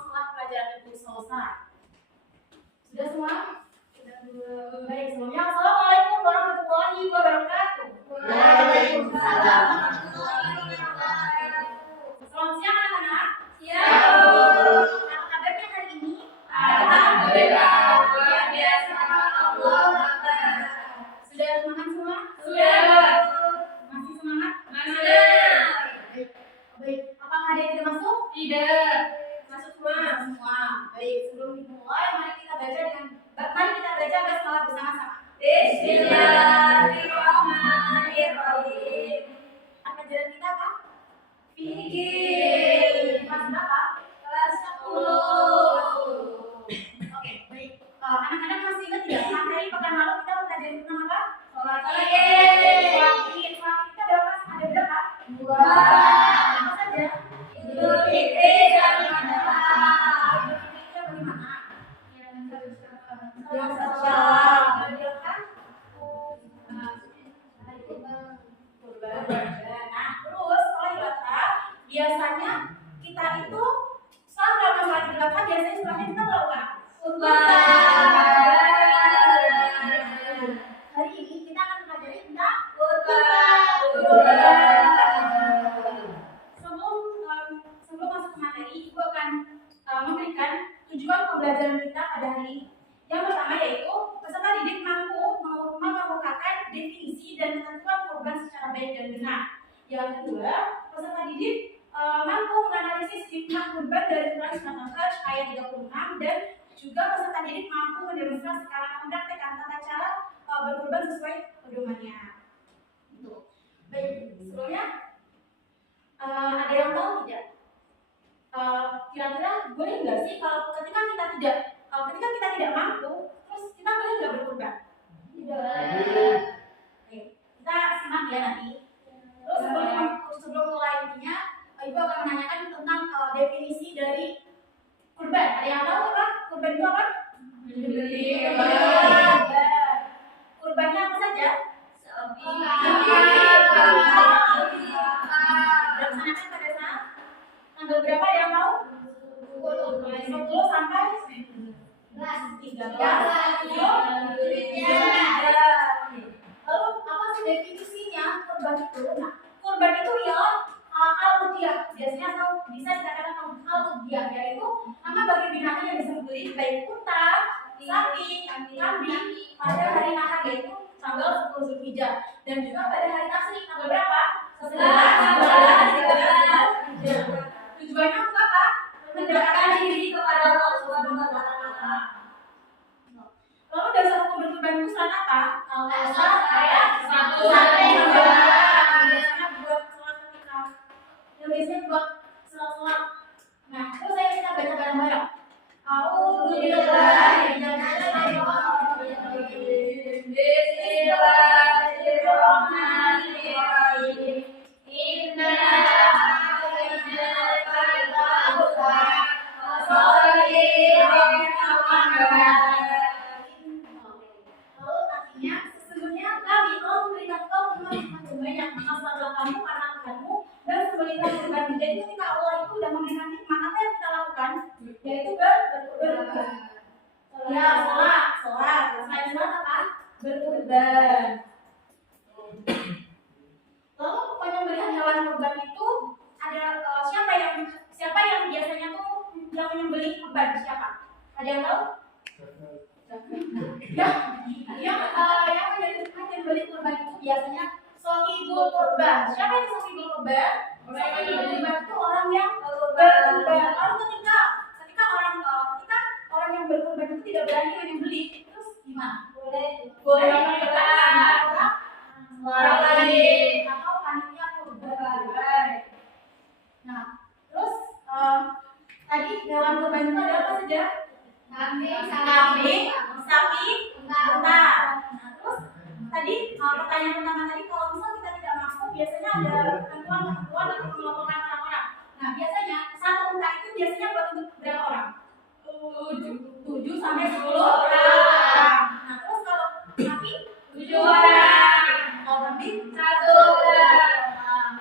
setelah pelajaran itu selesai. Sudah semua? Sudah. Baik, sebelumnya Assalamualaikum warahmatullahi wabarakatuh. Waalaikumsalam. Selamat siang anak-anak. Siang. Apa kabarnya hari ini? Alhamdulillah, luar biasa. Allah Akbar. Sudah makan semua? Sudah. Masih semangat? Masih. Baik. Apakah ada yang tidak masuk? Tidak. Masuk semua. Baik, sebelum dimulai mari kita baca basmalah bersama-sama. Bismillahirrahmanirrahim. Pelajaran kita apa? Fikih. Kelas berapa? Kelas 10. Oke, baik. Anak-anak masih ingat tidak? Materi pekan lalu kita pelajari tentang apa? Sholat Sholat Id. Id. Sholat Id kita ada berapa? 2. Apa saja? Idul Fitri dan Adha. Idul Fitri itu bagaimana? Yang Yang Syawal. Kurban. Nah, terus setelah Idul Adha, biasanya kita itu setelah melakukan sholat Idul Adha, biasanya setelahnya kita melakukan hari ini kita akan pelajari tentang sebelum masuk ke materi, Ibu akan memberikan tujuan pembelajaran kita pada hari ini. Yang pertama yaitu peserta didik mampu mengemukakan definisi dan ketentuan kurban secara baik dan benar. Yang kedua, peserta didik mampu menganalisis hikmah kurban dari Quran Surat Al-Hajj ayat 36 dan juga peserta didik mampu mendemonstrasikan dan mempraktekkan tata cara berkurban sesuai pedomannya. Gitu. Baik, sebelumnya ada yang tahu tidak? Kira-kira boleh nggak sih kalau ketika kita tidak mampu, terus kita boleh nggak berkurban? Tidak. Oke, kita simak ya nanti. Terus sebelum mulai intinya, Ibu akan menanyakan tentang definisi dari kurban. Ada yang tahu apa? Kurban itu apa? Kurbannya apa saja? Dilaksanakan pada saat tanggal berapa, ada yang tahu? 10 sampai 13. Lalu apa sih definisinya kurban itu? Nah, kurban itu ialah al-udhiyah. Biasanya atau bisa dikatakan al-udhiyah, yaitu nama bagi binatang yang disembelih baik unta, sapi, kambing pada hari nahar yaitu tanggal 10 Zulhijjah dan juga pada hari tasyrik tanggal berapa? 11, 12, 13. Tujuannya untuk apa? Mendekatkan diri kepada Allah Subhanahu wa Ta'ala. Lalu dasar hukum berkurban itu saat apa? Al-Qasas ayat 1 sampai 2. Biasanya buat sholat. Nah, terus kita baca bareng-bareng. Bismillahirrahmanirrahim. Inna Lalu artinya sesungguhnya kami telah memberikan kau nikmat yang banyak, maka salatlah kamu karena Tuhanmu dan sembelihlah kurban. Jadi ketika Allah itu sudah memberikan nikmat, apa yang kita lakukan? Yaitu berkurban. Ya, sholat. Selain sholat apa? Berkurban. Lalu penyembelihan hewan kurban itu ada siapa yang biasanya tuh yang menyembelih kurban? Siapa? Ada yang tahu? Yang menyembelih kurban itu biasanya sohibul kurban. Siapa yang sohibul kurban? Sohibul kurban itu orang yang berkurban. Lalu ketika orang yang berkurban itu tidak berani menyembelih, terus gimana? Boleh orang lain atau panitia kurban. Nah, terus tadi hewan kurban itu ada apa saja? Kambing, sapi, unta. Nah, terus tadi pertanyaan pertama tadi, kalau misal kita tidak mampu, biasanya ada ketentuan atau pengelompokan orang-orang. Nah, biasanya satu unta itu biasanya buat untuk berapa orang? 7 sampai 10 orang. Nah, terus kalau sapi 7 orang. Kalau kambing 1 orang.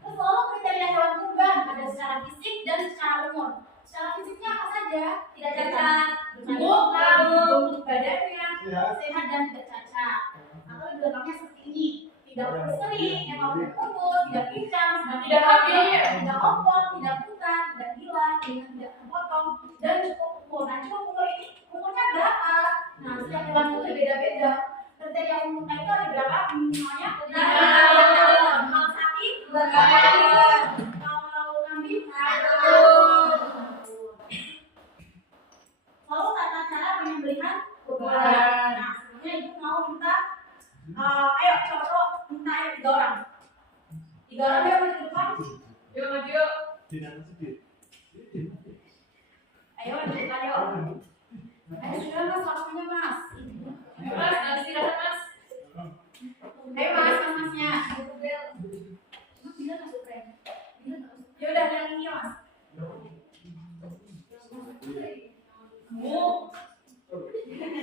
Terus lalu kriteria hewan kurban ada secara fisik dan secara umur. Secara fisik sering, yang nggak putus, tidak pincang, Tidak habis. tidak opong, tidak putar, tidak hilang, tidak terpotong, dan cukup umur. Nah, cukup umur ini umurnya berapa? Nah, setiap hewan itu berbeda-beda. Kriteria umurnya itu ada berapa? Minimalnya kalau sapi, kalau kambing, lalu tata cara penyembelihan kurban. Nah, sebelumnya ibu mau minta, ayo cowok-cowok minta ayo 3 orang. 3 orang dia maju ke depan. Yuk maju. Ayo maju ke depan yuk. Ayo sudah mas waktunya mas. Ayo mas, jangan istirahat mas. Ayo mas, masnya. Ya udah yang ini mas.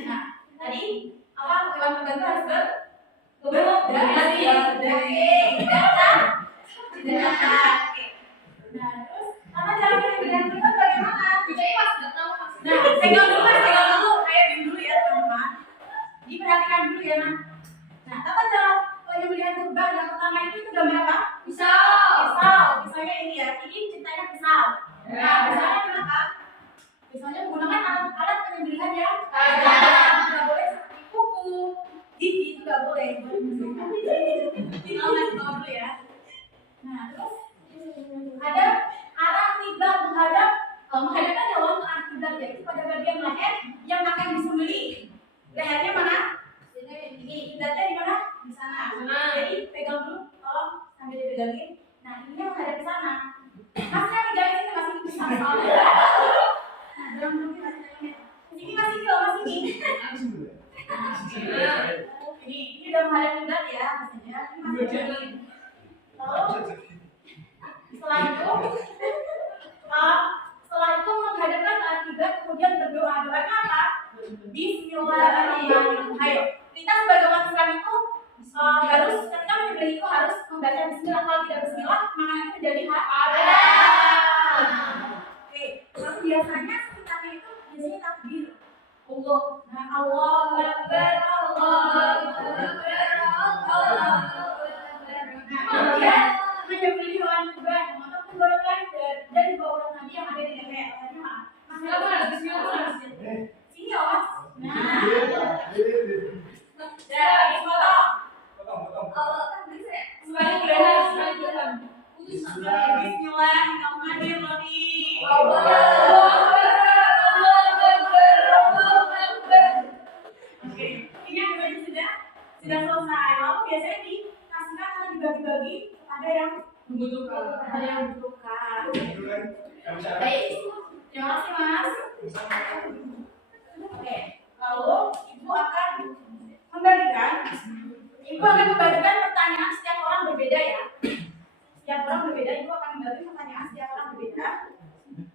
Nah, tadi apa hewan pengganti harus berdaging, Nah, terus apa cara penyembelihan kurban bagaimana? Jadi mas, nggak tahu mas. Nah, pegang dulu mas, pegang dulu. Ayo diam dulu ya teman-teman. Diperhatikan dulu ya nah. Nah, tata cara penyembelihan kurban yang pertama itu gambar apa? Pisaunya ini ya. Ini ceritanya pisau. Nah, pisaunya kenapa? Pisaunya menggunakan alat penyembelihan yang nggak boleh seperti kuku, gigi itu nggak boleh. Gigi dulu ya. Nah, terus ada arah kiblat menghadapkan hewan ke arah kiblat yaitu pada bagian leher yang akan disembelih. Lehernya mana? Ini kiblatnya di mana? Di sana. Jadi pegang dulu, tolong sambil dipegangin. Nah, ininya menghadap ke sana. Masnya pegangin sini masih bisa soalnya. Nah, dalam dulu masih peganginnya. Sini masih kalau masih ini. Ini udah menghadap kiblat ya, maksudnya. Ini masih pegangin. Lalu setelah itu menghadapkan ke arah kiblat kemudian berdoa. Doanya apa? Bismillahirrahmanirrahim. Ayo, kita sebagai umat Islam itu harus ketika menyembelih itu harus membaca Bismillah. Kalau tidak Bismillah maka nanti menjadi haram. Oke, lalu biasanya sekitarnya itu biasanya takbir. Allah, nah Allahu Akbar, Allahu Akbar, Allahu Akbar. Kemudian menyembelih hewan kurban atau tenggorokan dan bauran Nabi yang ada di leher. Bismillah. Sini ya mas. Nah, potong. Allah kan bisa ya? Sebalik berhan. Bismillahirrahmanirrahim. Oke, ini yang sudah selesai. Lalu biasanya dikasihkan atau dibagi-bagi ada yang membutuhkan. Baik, terima kasih mas. Oke, lalu ibu akan membagikan pertanyaan setiap orang berbeda ya. Setiap orang berbeda, ibu akan membagi pertanyaan setiap orang berbeda.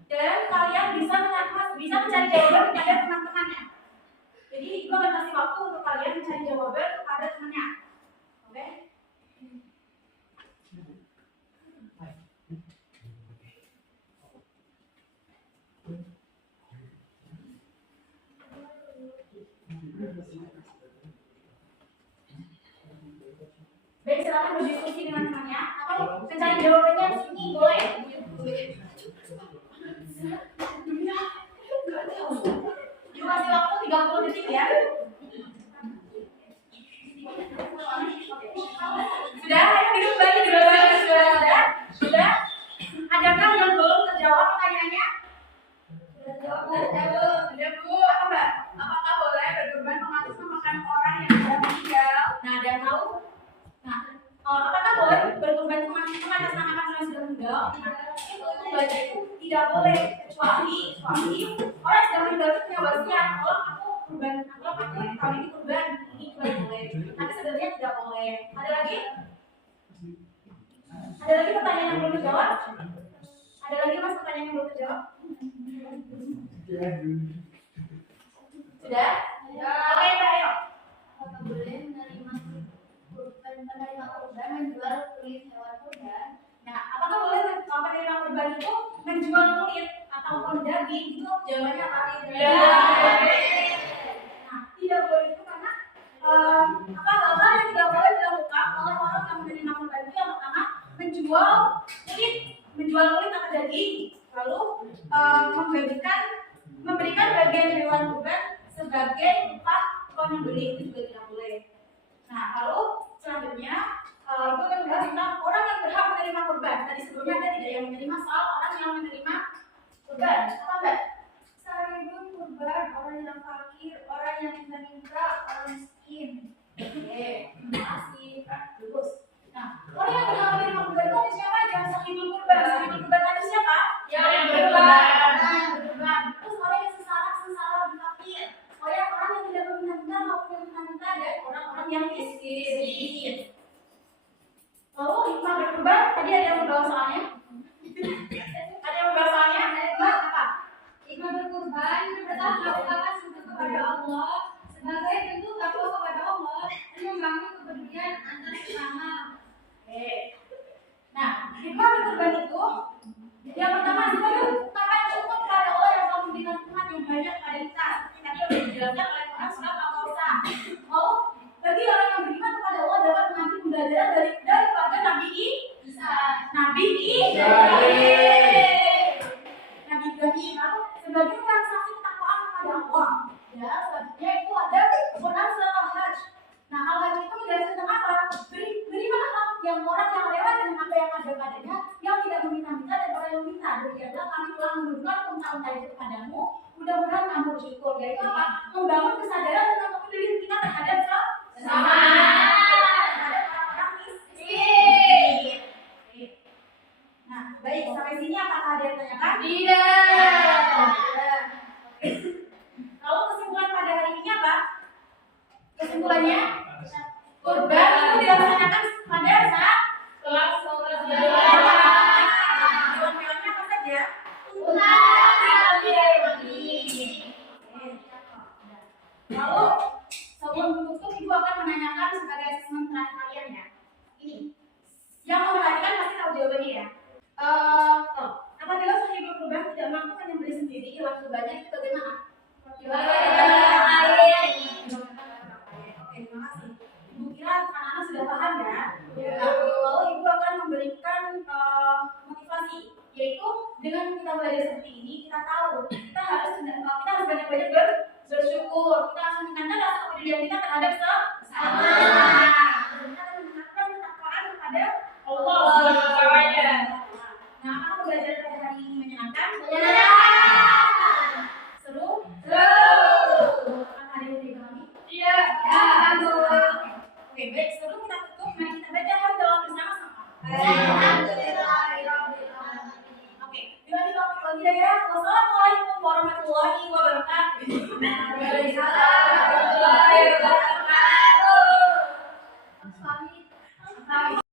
Dan kalian bisa mencari jawaban kepada teman-temannya. Jadi ibu akan kasih waktu untuk kalian mencari jawaban kepada temannya. Oke? Baik, silakan berdiskusi dengan temannya atau mencari jawabannya di sini boleh. Ibu kasih waktu 30 detik ya. Sudah, ayo duduk lagi. Sudah. Adakah yang belum terjawab pertanyaannya? Sudah Bu. Apa Mbak? Apakah boleh berkorban mengatasnamakan orang yang sudah meninggal? Nah, ada yang tahu? Nah, apakah boleh berkorban mengatasnamakan orang yang sudah meninggal? Itu tidak boleh kecuali orang yang sudah meninggal itu punya wasiat. Kalau aku kami ini kurban ini boleh. Tapi sebenarnya tidak boleh. Ada lagi? Ada lagi pertanyaan yang belum terjawab? Ada lagi mas pertanyaan yang belum terjawab? Sudah? Oke, Mbak, ayo. Apakah boleh menerima kurban menjual kulit hewan kurban? Nah, apakah boleh penerima kurban itu menjual kulit ataupun daging? Itu jawabannya apa? Nah, tidak boleh itu karena hal-hal yang tidak boleh dilakukan oleh orang yang menerima kurban itu yang pertama menjual kulit atau daging, lalu memberikan bagian hewan kurban sebagai upah orang yang beli, itu juga tidak boleh. Nah, lalu selanjutnya itu akan membahas tentang orang yang berhak menerima kurban. Tadi sebelumnya ada tidak yang menerima, soal orang yang menerima kurban. Apa Mbak? Saribun kurban, orang yang fakir, orang yang minta-minta, orang miskin. Oke, terima kasih. Bagus. Nah, orang yang berhak menerima kurban itu siapa aja? Sahibul kurban. Sahibul kurban tadi siapa? Yang berkurban. Berkurban. Terus orang yang sengsara di fakir. Orang yang tidak meminta-minta maupun yang minta-minta, dan orang-orang yang miskin. Lalu hikmah berkurban, tadi ada yang membawa soalnya? Ada yang membawa soalnya? Mbak, apa? Hikmah berkurban pertama merupakan sujud kepada Allah sebagai bentuk takwa kepada Allah dan membangun kepedulian antar sesama. Oke. Nah, hikmah berkurban itu yang pertama sebagai ungkapan syukur kepada Allah yang telah memberikan Tuhan yang banyak pada kita. Seperti tadi sudah dijelaskan oleh Quran surat Al-Qasas. Oh, bagi orang yang beriman kepada Allah dapat mengambil pembelajaran daripada Nabi Isa. Nabi Ibrahim, lalu sebagai transaksi ketakwaan kepada Allah. Ya, selanjutnya itu ada Quran surat Al-Hajj. Nah, Al-Hajj itu menjelaskan tentang apa? Berimanlah yang orang yang rela dengan apa yang ada padanya, yang tidak meminta-minta dan orang yang minta. Demikianlah kami telah menurunkan unta-unta itu kepadamu. Mudah-mudahan kamu bersyukur. Yaitu apa? Membangun kesadaran tentang kepedulian kita terhadap sesama. Terhadap orang-orang miskin. Nah, baik, sampai sini apakah ada yang tanyakan? Tidak. Lalu kesimpulan pada hari ini apa? Kesimpulannya, kurban itu dilaksanakan pada saat Kelas 11. hewan-hewannya apa saja? Lalu sebelum tutup, ibu akan menanyakan sebagai asesmen terakhir kalian ya. Ini, yang memperhatikan pasti tahu jawabannya ya. Apabila sahibul kurban tidak mampu menyembelih sendiri hewan kurbannya, itu bagaimana? Oke, terima kasih. Ibu kira anak-anak sudah paham ya? Lalu ibu akan memberikan motivasi, yaitu dengan kita belajar seperti ini, kita tahu kita harus banyak-banyak bersyukur. Kita harus meningkatkan rasa kepedulian kita terhadap sesama. Dan kita akan meningkatkan ketakwaan kepada Allah. Nah, apakah belajar pada hari ini menyenangkan? Seru? Apakah ada yang dipahami? Oke, baik. Sebelum kita tutup, mari kita baca hamdalah bersama-sama. Oke, bila wassalamualaikum warahmatullahi wabarakatuh. Waalaikumsalam warahmatullahi wabarakatuh.